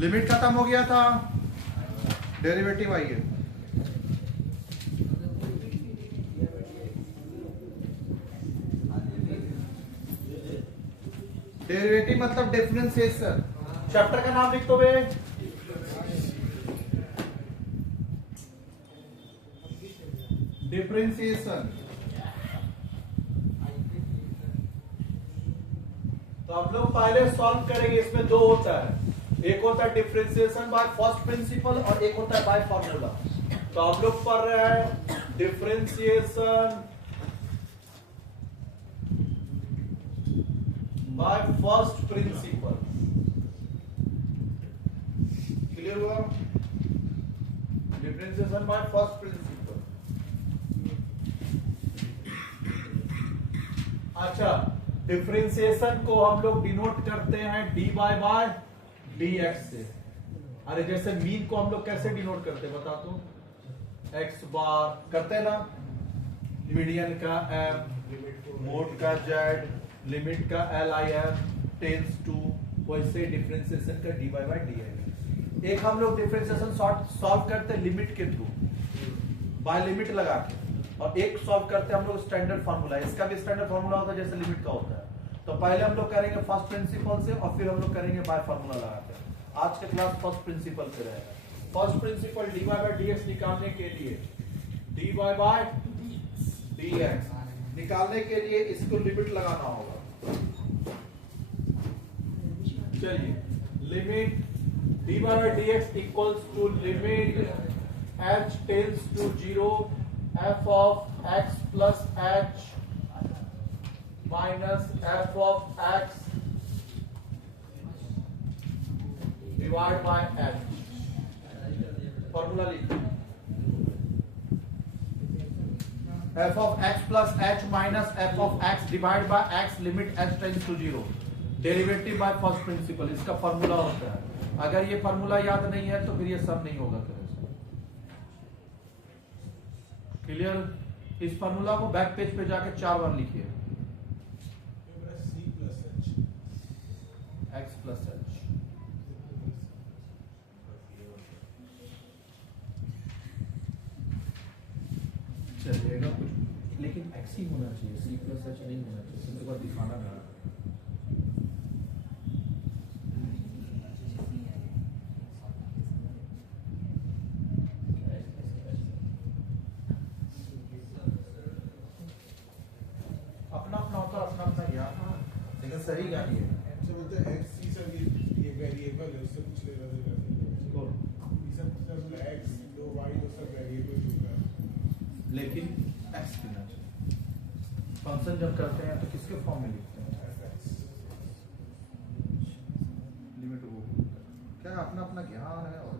Limit खत्म हो गया था, डेरिवेटिव आई है। डेरिवेटिव मतलब डिफरेंशिएशन। चैप्टर का नाम लिख दो बे। डिफरेंशिएशन। तो आप लोग पहले सॉल्व करेंगे, इसमें दो होता है, एक होता है डिफरेंशिएशन बाय फर्स्ट प्रिंसिपल और एक होता है बाय फॉर्मूला। तो आप लोग पढ़ रहे हैं differentiation by first principle. Clear हुआ? Differentiation by first principle. अच्छा, डिफरेंशिएशन को हम लोग डिनोट करते हैं dy बाय dx से। अरे जैसे मीन को हम लोग कैसे डिनोट करते हैं बता दो? x बार करते हैं ना, मीडियन का m, मोड का z, लिमिट का LIF टेंस टू, वैसे डिफरेंशिएशन का dy बाय dx। एक हम लोग डिफरेंशिएशन सॉल्व करते हैं लिमिट के थ्रू, बाय लिमिट लगा के, और एक सॉल्व करते हैं हम लोग स्टैंडर्ड फार्मूला। इसका भी स्टैंडर्ड फार्मूला होता है जैसे लिमिट का होता है। तो पहले हम लोग करेंगे फर्स्ट प्रिंसिपल से और फिर हम लोग करेंगे बाय फार्मूला लगाते हैं। आज का क्लास फर्स्ट प्रिंसिपल से रहेगा। First principle dy by dx निकालने के लिए, dy बाय dx निकालने के लिए इसको लिमिट लगाना होगा। चलिए, limit dy by dx equals to limit h tends to 0 f of x plus h minus f of x divided by h। Formula लिखो, f of x plus h minus f of x divided by x limit h tends to 0। Derivative bye first principal इसका formula होता है। अगर ये formula याद नहीं है तो फिर ये सब नहीं होगा। क्लियर? इस फॉर्मूला को बैक पेज पे जाके 4 बार लिखिए। x प्लस h चलिएगा कुछ, लेकिन x ही होना चाहिए, c प्लस h नहीं होना चाहिए। सिंपल बात दिखाना है। सही गाड़ी है। ऐसे बोलते हैं x c सर, ये वेरिएबल है, उससे कुछ लेना देना नहीं। कौन? ये सब सर x दो y तो सब वेरिएबल होता है। लेकिन x बिना फंक्शन जब करते हैं तो किसके फॉर्म में लिखते हैं? लिमिट वो क्या अपना अपना ज्ञान है। और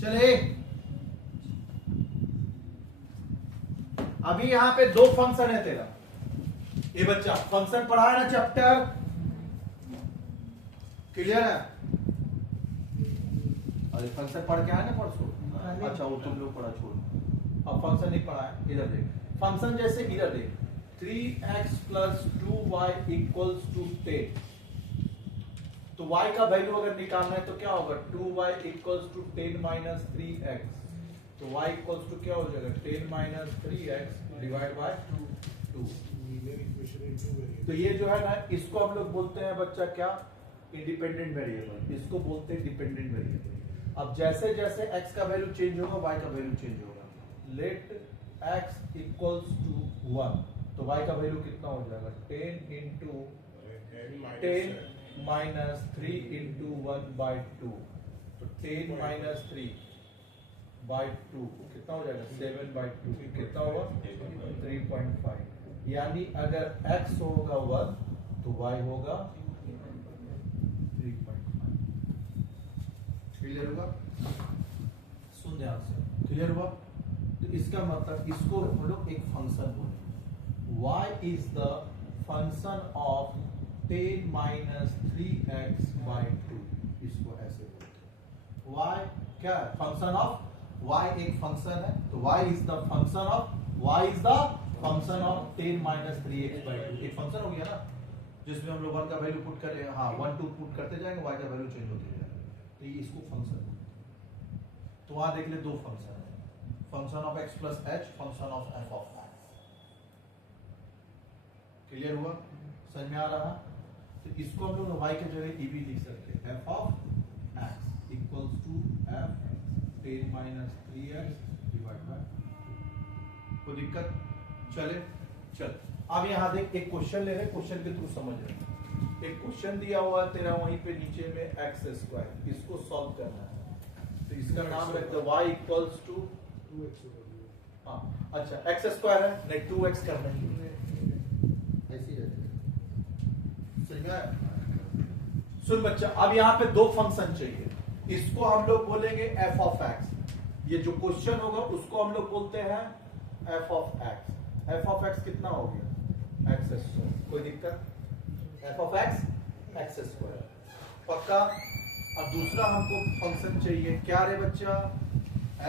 चले, अभी यहां पे दो फंक्शन है तेरा। ये बच्चा फंक्शन पढ़ा है ना चैप्टर, क्लियर है? अरे फंक्शन पढ़ के आए ना परसों? अच्छा वो तुम लोग पढ़ा, छोड़। अब फंक्शन नहीं पढ़ा है, इधर देख। फंक्शन जैसे इधर देख, 3x plus 2y equals to 10। तो y का वैल्यू अगर निकालना है तो क्या होगा? 2y equals to 10 minus 3x। तो y इक्वल्स टू क्या हो जाएगा? 10 माइनस 3x डिवाइड बाय 2। तो ये जो है ना, इसको हम लोग बोलते हैं बच्चा क्या? Independent variable. इसको बोलते हैं डिपेंडेंट वेरिएबल। अब जैसे जैसे x का वैल्यू चेंज होगा y का वैल्यू चेंज होगा। लेट x इक्वल्स टू 1, तो y का वैल्यू कितना हो जाएगा? 10 इंटू 10 माइनस 3 इंटू 1 बाई 2। तो 10 माइनस 3 बाई 2 कितना हो जाएगा? 7 बाई 2 कितना होगा? 3.5। यानी अगर x होगा 1 तो y होगा 3.5। क्लियर होगा? सुन ध्यान से, क्लियर हुआ? तो इसका मतलब इसको हम लोग एक फंक्शन बोले। y is the function of 10 minus 3x by 2। इसको ऐसे बोलते हैं। y क्या है? फंक्शन ऑफ y एक फंक्शन है, तो y is the function of function of 10 minus 3x/2 एक फंक्शन हो गया ना, जिसमें हम लोग 1 का वैल्यू पुट करें, हाँ 1 2 पुट करते जाएंगे, y का वैल्यू चेंज होते जाएगा, तो ये इसको फंक्शन बोलते हैं। तो वहां देख ले दो फंक्शन है, function of x plus h, function of f of x। Clear हुआ? समझ में आ रहा? तो इसको हम लोग y के जगह e भी लिख सकते हैं, f of x equals to f 10 minus 3x divide by, कोई दिक्कत? चले चल, अब यहाँ देख एक क्वेश्चन ले रहे, क्वेश्चन के थ्रू समझ रहे। एक क्वेश्चन दिया हुआ है तेरा वहीं पे नीचे में एक्स स्क्वायर, इसको सॉल्व करना है, तो इसका नाम रख दो y इक्वल्स टू 2x होगा। हाँ अच्छा एक्स स्क्वायर है, नहीं 2x करना ही ऐसी रहती है। समझ में आया? सुन बच्चा, अब यहाँ पे दो फंक्शन चाहिए, इसको हम लोग बोलेंगे f ऑफ x, ये जो क्वेश्चन होगा उसको हम लोग बोलते हैं f of x। f of x कितना हो गया? x स्क्वायर, कोई दिक्कत? f ऑफ x स्क्वायर पक्का। और दूसरा हमको फंक्शन चाहिए, क्या रे बच्चा?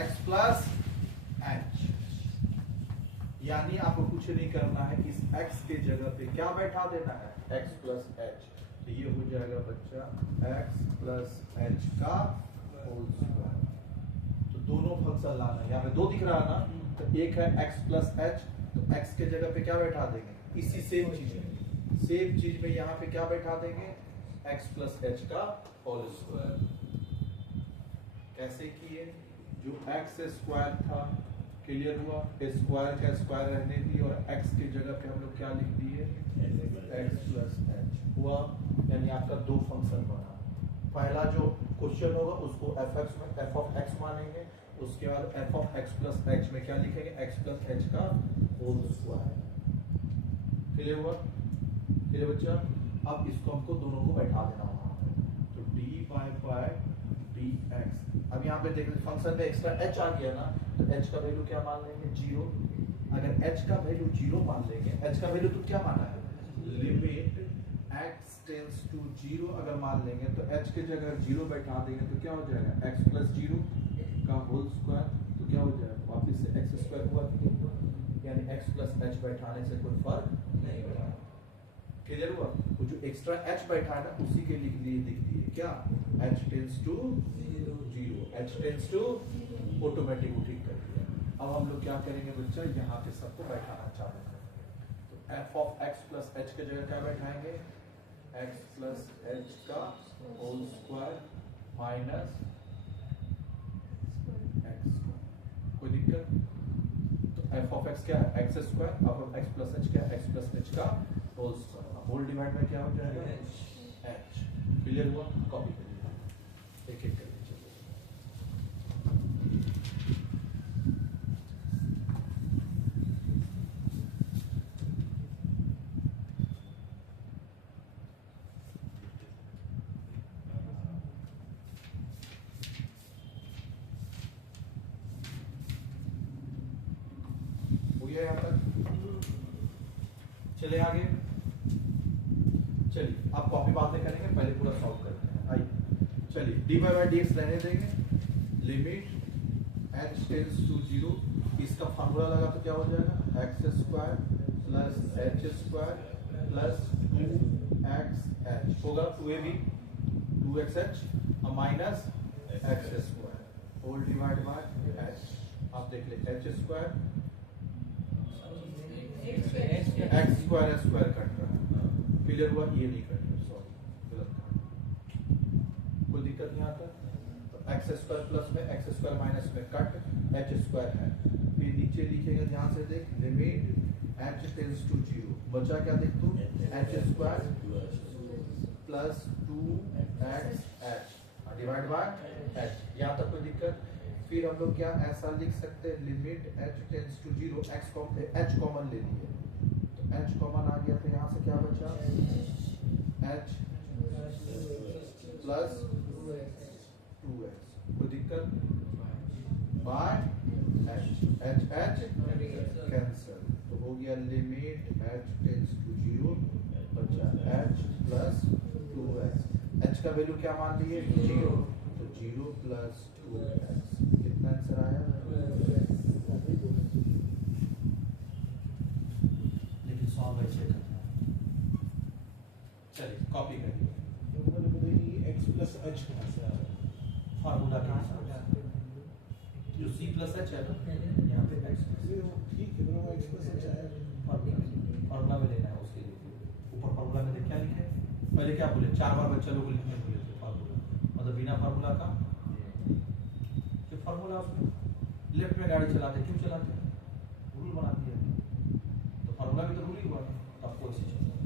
x प्लस h, यानी आपको कुछ नहीं करना है, इस x के जगह पे क्या बैठा देना है? x प्लस h, तो ये हो जाएगा बच्चा x प्लस h का होल स्क्वायर। तो दोनों फंक्शन लाना है, यहाँ पे दो दिख रहा है ना, तो एक है x प्लस h, तो x के जगह पे क्या बैठा देंगे? इसी सेम चीज में यहाँ पे क्या बैठा देंगे? x प्लस h का होल स्क्वायर। कैसे किए? जो x स्क्वायर था, क्लियर हुआ? स्क्वायर का स्क्वायर रहने दी और x की जगह पे हम लोग क्या लिख दिए? x प्लस h हुआ, यानी आपका दो फंक्शन बना। पहला जो क्वेश्चन होगा उसको f ऑफ x मानेंगे, उसके बाद f of x plus h में क्या लिखेंगे? x प्लस h का होल स्क्वायर। क्लियर हुआ? क्लियर बच्चा? अब इसको हमको दोनों को बैठा देना वहां पे, तो dy बाय dx। अब यहाँ पे देख फंक्शन में एक्स्ट्रा h आ गया ना, तो h का वैल्यू क्या मान लेंगे? 0। अगर h का वैल्यू 0 मान लेंगे, h का वैल्यू तो क्या माना है? लिमिट x टेंड्स टू 0 अगर मान लेंगे, तो h के जगह 0 बैठा देंगे तो क्या हो जाएगा? x प्लस 0 का होल स्क्वायर, तो क्या हो जाएगा? वापस से x स्क्वायर हुआ, यानी x प्लस h बैठाने से कोई फर्क नहीं पड़ा। क्लियर हुआ? वो जो एक्स्ट्रा h बैठा है ना, उसी के लिए लिख दिए क्या? h tends to 0, h tends to automatic ठीक कर दिया। अब हम लोग क्या करेंगे बच्चा? यहाँ पे सबको बैठाना चालू करेंगे, तो f of x plus h के जगह क्या बैठाएंगे? x प्लस h का होल स्क्वायर माइनस x, कोई दिक्कत? तो f ऑफ x क्या है? x स्क्वायर, अब x प्लस h क्या है? x प्लस h का होल स्क्वायर, होल डिवाइड में क्या हो जाएगा? h। क्लियर हुआ? कॉपी करिए, एक एक करिए। यहाँ तक चले आगे। चलिए अब कॉपी बाद में करेंगे, पहले पूरा सॉल्व करते हैं। आइए चलिए, dy बाय dx रहने देंगे, लिमिट h टेंड्स टू 0, इसका फॉर्मूला लगा तो क्या हो जाएगा? x square plus h square plus 2xh होगा, 2ab 2xh और minus x square whole divide by h। आप देख ले h square x square square cut रहा है, क्लियर हुआ? ये नहीं कट रहा, सॉरी गलत, कोई दिक्कत नहीं आता। तो x स्क्वायर प्लस में x स्क्वायर माइनस में कट, h स्क्वायर है, फिर नीचे लिखेगा, ध्यान से देख, लिमिट h टेंड्स टू 0, बचा क्या देख तू? h square plus 2xh divide by h। यहाँ तक कोई दिक्कत? फिर हम लोग क्या ऐसा लिख सकते हैं? Limit h tends to 0, h common ले लिए, तो h कॉमन आ गया, तो यहाँ से क्या बचा? h प्लस 2x, कोई दिक्कत? बाय h कैंसिल, तो हो गया लिमिट h टेंड्स टू 0, बचा h प्लस 2x। h का वैल्यू क्या मान लिए 0, तो 0 प्लस 2x कितना आंसर आया? लेकिन सॉल्व ऐसे करना है। चलिए कॉपी करिए x plus h कहाँ से आ रहा है? फार्मूला के हिसाब से जो c प्लस h है ना यहाँ पे x ये वो ठीक है, दोनों x plus h आया। फार्मूला में लेना है उसके लिए। ऊपर फार्मूला में क्या लिखे पहले क्या बोले 4 बार बच्चा लोग लिखने बोले थे फार्मूला, मतलब बिना फार्मूला का जो फार्मूला लेफ्ट में गाड़ी चलाते क्यों चलाते हैं? रूल बना दिया तो फार्मूला भी तो रूल ही हुआ था, तो आपको ऐसे चलना है।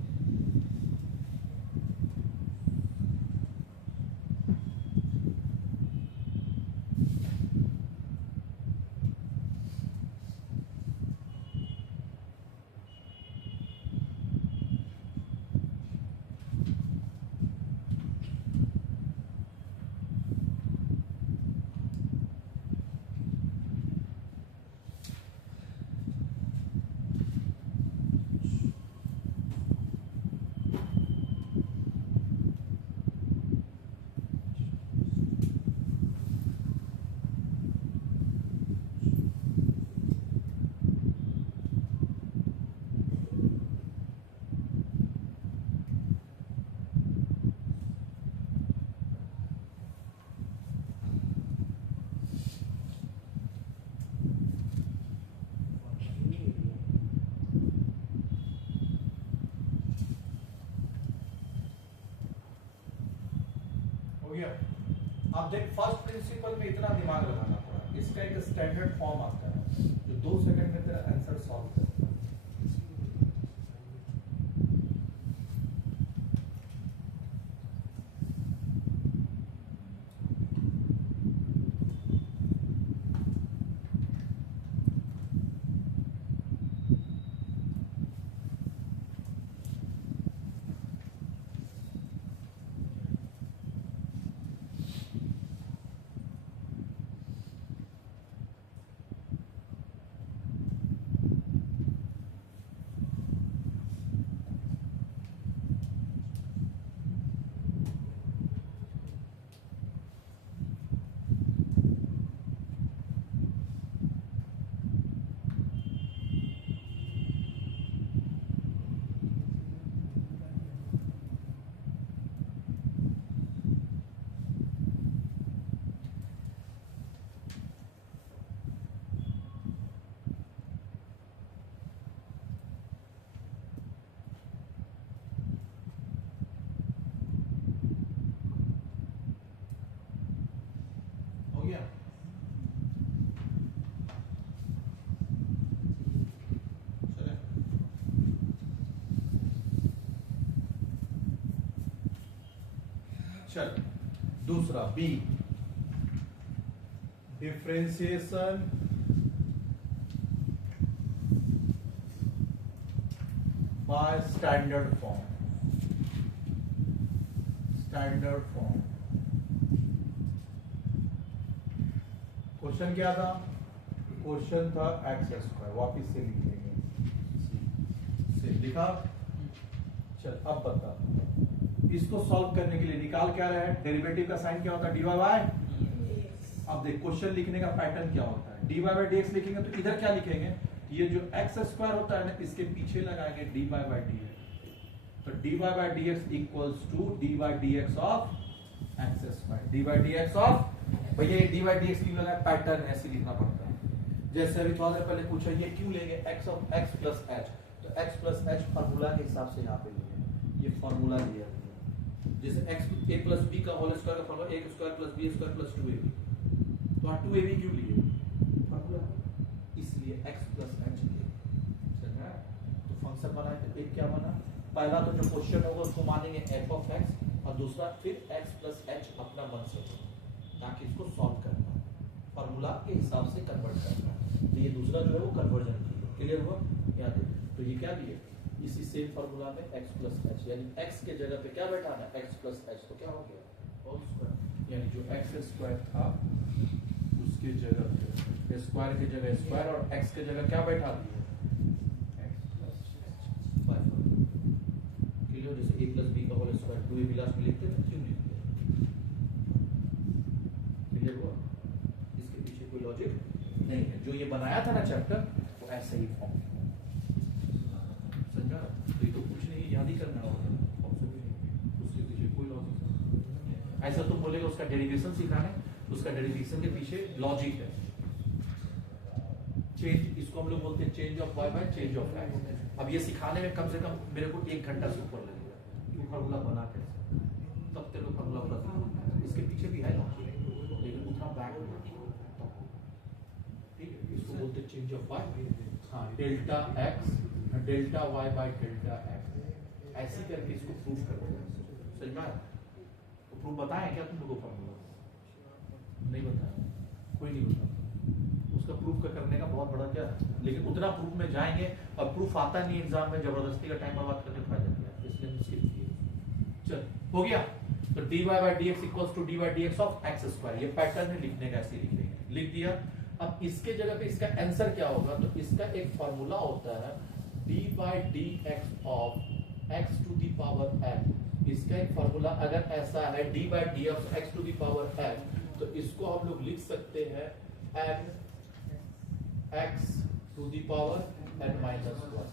अब देख फर्स्ट प्रिंसिपल में इतना दिमाग लगाना पड़ा, इसका एक स्टैंडर्ड फॉर्म आता है जो 2 सेकंड में तेरा आंसर सॉल्व करता है। चल दूसरा B, differentiation by standard form. Standard form question क्या था? क्वेश्चन था एक्स स्क्वायर, वापिस से लिख लेंगे, से लिखा। चल अब बता, इसको सॉल्व करने के लिए निकाल क्या रहा है? डेरिवेटिव का साइन क्या होता है? D Y by. अब देख क्वेश्चन लिखने का पैटर्न क्या होता है? D Y by D x लिखेंगे तो इधर क्या लिखेंगे? ये जो एक्स स्क्वायर होता है ना, इसके पीछे लगाएंगे D Y by D X. तो D Y by D X equals to D Y D x of X square. D Y D x of, भैया ये डी वाई डी एक्स क्यों लगा? पैटर्न ऐसे लिखना पड़ता है। जैसे अभी थोड़ा देर पहले पूछा, ये क्यों लेंगे x of x plus H? तो एक्स प्लस एच फार्मूला के हिसाब से यहाँ पे लेंगे, ये फार्मूला लिया। जैसे x a प्लस बी का होल स्क्वायर का formula a square plus b square plus 2ab, तो 2ab क्यों लिए? फॉर्मूला, इसलिए x प्लस h लिए। समझ रहा है? तो फंक्शन बनाए तो एक क्या बना? पहला तो जो क्वेश्चन होगा उसको मानेंगे f ऑफ x, और दूसरा फिर x प्लस h अपना मन से, ताकि इसको सॉल्व करना है, फॉर्मूला के हिसाब से कन्वर्ट करना है। तो ये दूसरा जो है वो कन्वर्जन की। क्लियर हुआ? यहाँ देखिए, तो ये क्या दिए? इसी सेम फॉर्मूला में x प्लस एच, यानी x के जगह पे क्या बैठाना है? x प्लस एच, तो क्या हो गया? Whole square. यानी जो x स्क्वायर था उसके जगह पे स्क्वायर की जगह स्क्वायर, और x के जगह क्या बैठा दिए? x plus H. क्लियर? जैसे a प्लस बी का होल स्क्वायर 2ab लास्ट में लिखते हैं, क्यों लिखते हैं? ये बनाया था ना चैप्टर वो ऐसे ही फॉर्म समझा। तो ये तो कुछ नहीं याद ही करना होगा, उसके पीछे कोई लॉजिक नहीं। ऐसा तुम बोलेगा उसका डेरिवेशन सीखना है, उसका डेरिवेशन के पीछे लॉजिक है। चेंज, इसको हम लोग बोलते हैं change of y by change of x. अब ये सिखाने में कम से कम मेरे को 1 घंटा से ऊपर लगेगा, ये फार्मूला बना कैसे, तब तेरे को फार्मूला बता, इसके पीछे भी है लॉजिक, लेकिन उतना बैक ठीक है। इसको बोलते हैं चेंज ऑफ वाई, हाँ delta x delta y by delta x, ऐसी करके इसको प्रूव करते हैं। समझ में आया? तो प्रूफ बताएं क्या तुम लोगों को फार्मूला? नहीं बताया, कोई नहीं बताया उसका प्रूफ का करने का बहुत बड़ा क्या, लेकिन उतना प्रूफ में जाएंगे और प्रूफ आता नहीं एग्जाम में, जबरदस्ती का टाइम बर्बाद करके फायदा नहीं है, इसलिए हम स्किप किए। चल हो गया। तो dy by dx equals to dy dx of x square, ये पैटर्न है लिखने का, ऐसे लिख देंगे, लिख दिया। अब इसके जगह पे इसका आंसर क्या होगा, तो इसका एक फार्मूला होता है dy by dx of x to the power n। इसका एक फार्मूला अगर ऐसा है dy by dx of x to the power n, तो इसको हम लोग लिख सकते हैं n x to the power n minus 1।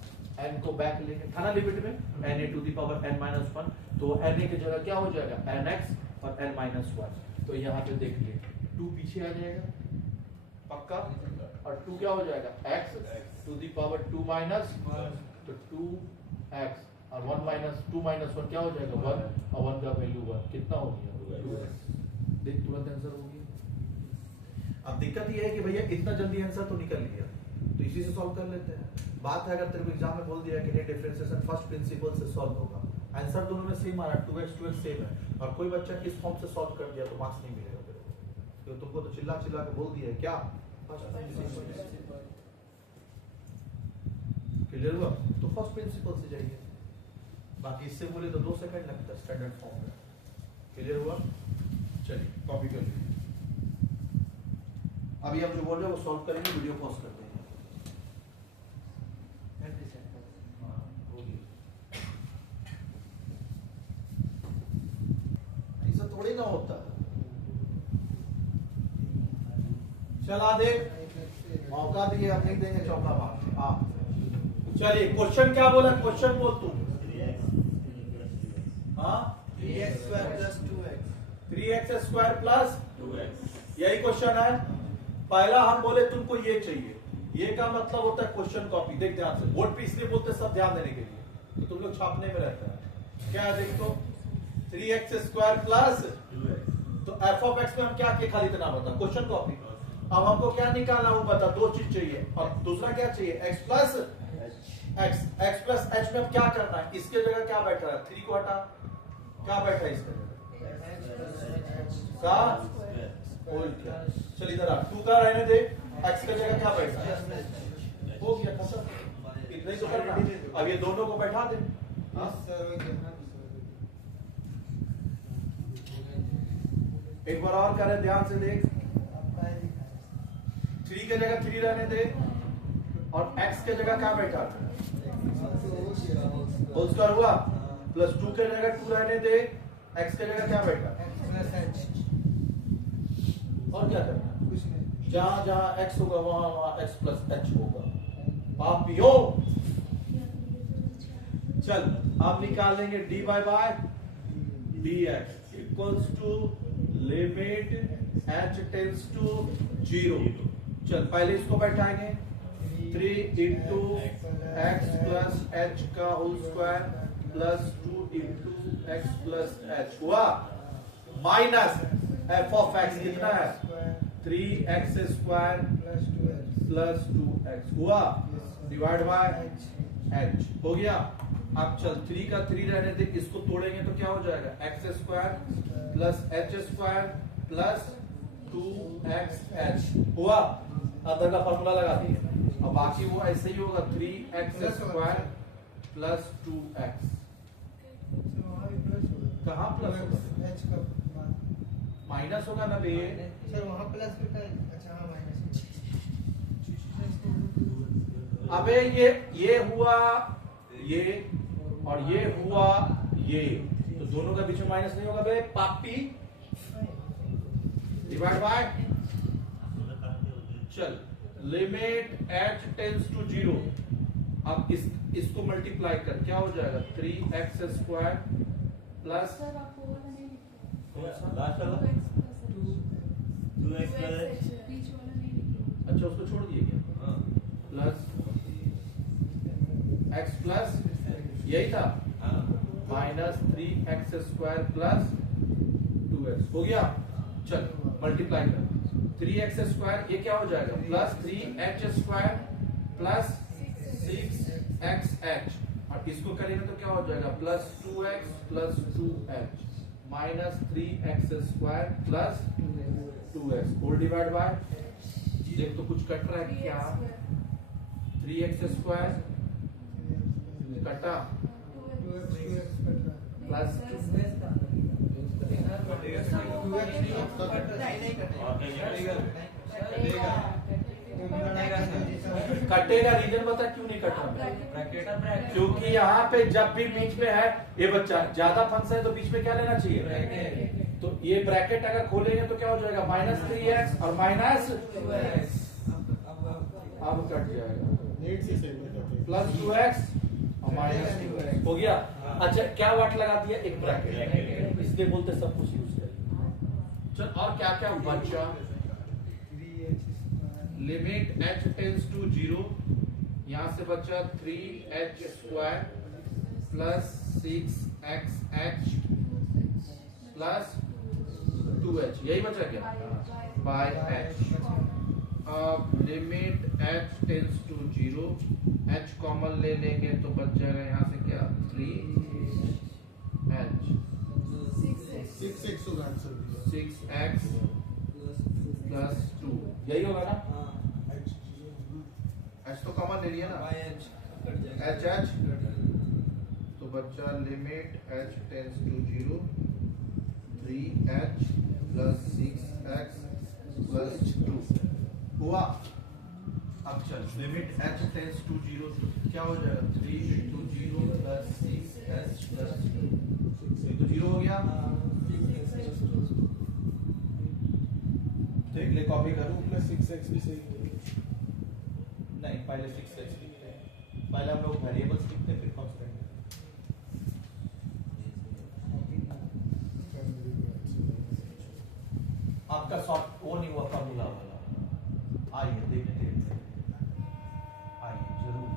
n को बैक लेंगे था ना लिमिट में, n a to the power n minus 1, तो n a की जगह क्या हो जाएगा nx और n माइनस 1। तो यहाँ पे देख लिए 2 पीछे आ जाएगा पक्का, और 2 क्या हो जाएगा x to the power 2 minus, तो 2x और 1 माइनस 2 माइनस 1 क्या हो जाएगा 1, और 1 का वैल्यू 1 कितना हो गया 2x। देख तुरंत आंसर हो गया। अब दिक्कत ये है कि भैया इतना जल्दी आंसर तो निकल गया, तो इसी से सॉल्व कर लेते हैं। बात है अगर तेरे को एग्जाम में बोल दिया कि नहीं डिफरेंशिएशन फर्स्ट प्रिंसिपल से सॉल्व होगा, आंसर दोनों में सेम आ रहा है 2x सेम है, और कोई बच्चा किस फॉर्म से सॉल्व कर दिया तो मार्क्स नहीं मिलेगा तेरे को, क्योंकि तुमको तो चिल्ला चिल्ला के बोल दिया है क्या क्लियर हुआ। तो फर्स्ट प्रिंसिपल से जाइए, बाकी इससे बोले तो 2 सेकंड लगता है स्टैंडर्ड फॉर्म में। क्लियर हुआ, चलिए कॉपी कर लीजिए। अभी हम जो बोल रहे हैं वो सॉल्व करेंगे, वीडियो पॉज करते हैं। ऐसा थोड़ी ना होता। चला दे, मौका दिए, अब नहीं देंगे चौका मार। हाँ चलिए, क्वेश्चन क्या बोला, क्वेश्चन बोल तू। हाँ 3x square plus 2x 3x square plus 2x, यही क्वेश्चन है। पहला हम बोले तुमको ये चाहिए, ये का मतलब होता है क्वेश्चन कॉपी। देख ध्यान से, बोर्ड पे इसलिए बोलते सब ध्यान देने के लिए, तो तुम लोग छापने में रहता है। क्या है देख तो 3x स्क्वायर प्लस 2x, तो f ऑफ x में हम क्या किए खाली इतना बता, क्वेश्चन कॉपी। अब हमको क्या निकालना वो बता, 2 चीज चाहिए, और दूसरा क्या चाहिए x plus x plus h में अब क्या करना है, इसके जगह क्या बैठा है 3 को हटा, क्या बैठा है इसके जगह का होल क्या। चल इधर आ, 2 का रहने दे, x की जगह क्या बैठा है, हो गया खत्म, इतना ही तो करना। अब ये दोनों को बैठा दे, एक बार और करें, ध्यान से देख, 3 की जगह 3 रहने दे, और x की जगह क्या बैठा होल स्क्वायर हुआ, प्लस 2 की जगह 2 रहने दे, x की जगह क्या बैठा, और क्या करना, जहां जहां x होगा वहां वहां x प्लस h होगा। पापियो चल अब निकाल लेंगे dy by dx equals to limit h tends to 0। चल पहले इसको बैठाएंगे, 3 इंटू एक्स प्लस h का whole square plus 2 into x plus h हुआ, माइनस f ऑफ x कितना है 3x स्क्वायर प्लस 2x हुआ, डिवाइड बाय h हो गया। अब चल 3 का 3 रहने दे, इसको तोड़ेंगे तो क्या हो जाएगा x square plus h square plus 2xh हुआ, अंदर का फॉर्मूला लगा दिए। अब बाकी वो ऐसे ही होगा 3x स्क्वायर प्लस 2x, कहाँ प्लस होगा, माइनस होगा ना बे सर, वहाँ प्लस होता है। अच्छा हाँ, माइनस। अबे ये हुआ ये, और ये हुआ ये, तो दोनों का बीच में माइनस नहीं होगा बे पापी, डिवाइड बाय। चल लिमिट h टेंस टू 0। अब इसको मल्टीप्लाई कर क्या हो जाएगा 3x स्क्वायर प्लस सर आप वो वाला नहीं लिखे लास्ट वाला 2x बीच वाला नहीं लिखे अच्छा उसको छोड़ दिए क्या हाँ प्लस x प्लस यही था हाँ minus 3x square plus 2x हो गया। चल मल्टीप्लाई कर 3x स्क्वायर ये क्या हो जाएगा plus 3h square plus 6xh और इसको करेंगे तो क्या हो जाएगा plus 2x plus 2h minus 3x square plus 2x whole divide by देख तो कुछ कट रहा है क्या 3x स्क्वायर कटा प्लस कटेगा रीजन बता क्यों नहीं कट रहा क्योंकि यहाँ पे जब भी बीच में है ये बच्चा ज्यादा फंक्शन है तो बीच में क्या लेना चाहिए तो ये ब्रैकेट अगर खोलेंगे तो क्या हो जाएगा माइनस 3x और माइनस अब कट जाएगा नेट से सेव हो जाते हैं प्लस 2x और माइनस 2x हो गया। अच्छा क्या वाट लगा दिया एक ब्रैकेट इसलिए बोलते सब कुछ यूज करें। चल और क्या क्या बचा लिमिट h टेंस टू 0 यहाँ से बचा 3h square plus 6xh plus 2h यही बचा क्या बाय h। अब limit h tends to 0 h common ले लेंगे तो बच जाएगा यहाँ से क्या 3h 6x होगा आंसर 6x प्लस 2 यही होगा ना h तो कॉमन ले लिया ना h h तो बच्चा limit h tends to 0 3h plus 6x plus 2 हुआ। अब चल लिमिट h टेंस टू 0 क्या हो जाएगा 3 इंटू 0 प्लस 6h प्लस 2 ये तो 0 हो गया। देख ले कॉपी करूँ प्लस 6x भी सही है नहीं पहले 6x लिखते हैं पहले हम लोग वेरिएबल्स लिखते हैं फिर कांस्टेंट आपका सॉफ्ट वो नहीं हुआ फॉर्मूला वाला आइए देखते हैं आइए जरूर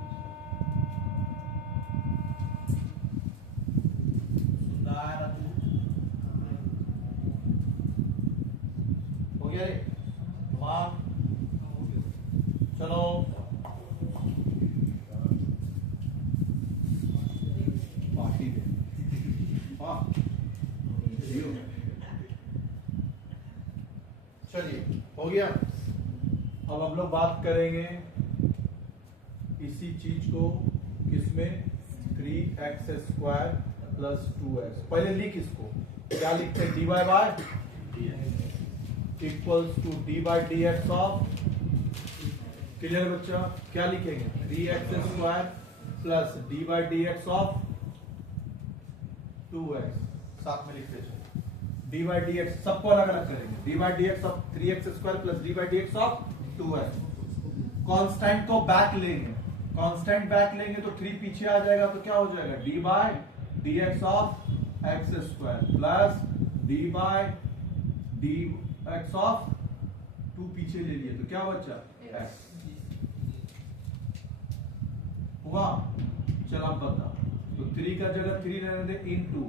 सुन रहा है ना तू हो गया रे तमाम चलो पार्टी दे हाँ चलिए हो गया। अब हम लोग बात करेंगे इसी चीज को किसमें 3x स्क्वायर प्लस 2x पहले लिख इसको क्या लिखते हैं dy by equals to d by d x of clear बच्चा क्या लिखेंगे 3x square plus d by d x of 2x साथ में लिखते हैं डी बाई डी एक्स सबको अलग अलग करेंगे D by d x of 3x square plus d by d x of 2x constant को बैक लेंगे कांस्टेंट बैक लेंगे तो 3 पीछे आ जाएगा तो क्या हो जाएगा D by d x of X square plus d by d x of 2 पीछे ले लिए तो क्या बचा x हुआ। चल आप बता तो 3 का जगह 3 रहने दे into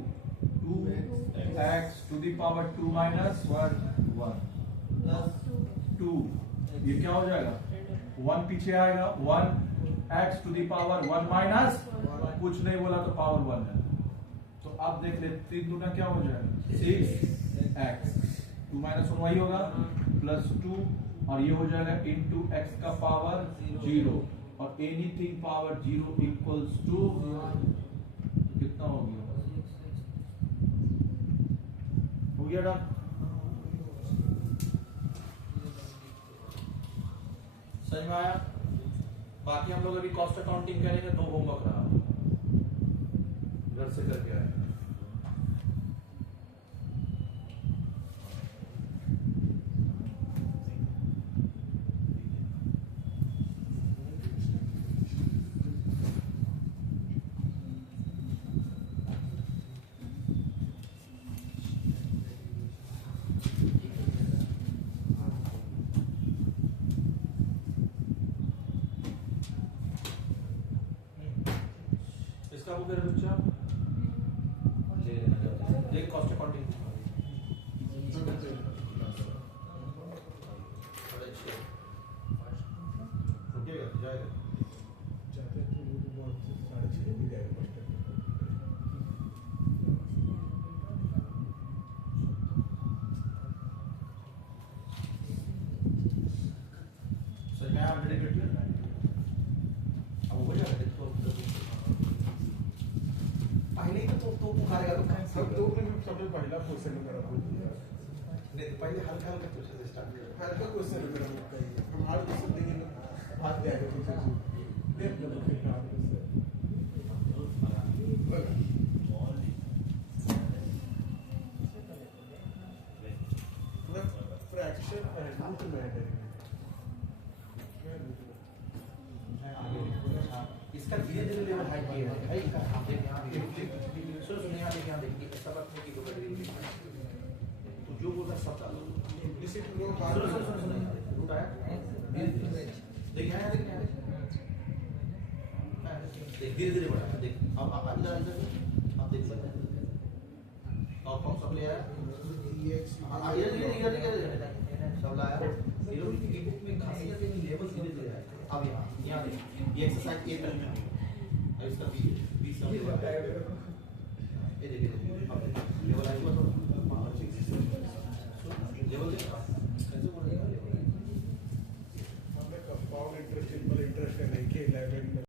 2x to the power 2 minus 1 2 ये क्या हो जाएगा 1 पीछे आएगा 1x to the power 1 minus कुछ नहीं बोला तो पावर 1 है तो अब देख ले 3 दूना क्या हो जाएगा 6x 2 माइनस 1 वही होगा प्लस 2 और ये हो जाएगा इनटू x का पावर 0 और एनीथिंग पावर 0 इक्वल्स टू कितना हो गया डन समझ में आया। बाकी हम लोग अभी कॉस्ट अकाउंटिंग करेंगे 2 होमवर्क रहा घर से करके आए लेकिन कॉस्ट अकाउंटिंग रुकिएगा जाएगा जाते हैं तो वो तो बहुत 6:30 भी जाएगा बस स्टैंड। सर मैं आप डेलीगेट अब हो जाएगा तो पहले ही तो पुकारेगा तो कहाँ से सब दो में सबसे पहला क्वेश्चन मेरा पूछ दिया। नहीं तो पहले हल्का हल्का क्वेश्चन से स्टार्ट करें हल्का क्वेश्चन मेरा पूछ करिए। हम हार्ड क्वेश्चन देंगे ना भाग जाएगा कुछ देख लो फिर हार्ड क्वेश्चन। फ्रैक्शन रूट में है इसका धीरे धीरे लेवल हाई किया है भाई का आप देख यहाँ देखिए सुनिए यहाँ देखिए ऐसा बात नहीं कि तो कर रही है तो जो बोल रहा सब डालो इम्प्लिसिट लो सुनो रूट आया देख यहाँ देख धीरे धीरे बढ़ा देख अब अंदर अंदर आप देख सकते हैं और कौन सा प्लेयर है ये सब लाया जीरो की बुक में खासियत है कि लेवल धीरे धीरे है अब यहाँ देखिए ये एक्सरसाइज ए करना है और इसका बी सब लेवल है ये देखिए अब लेवल आई हुआ थोड़ा लेवल देखा कैसे बोल रहे हैं हमें कंपाउंड इंटरेस्ट पर इंटरेस्ट है नहीं के 11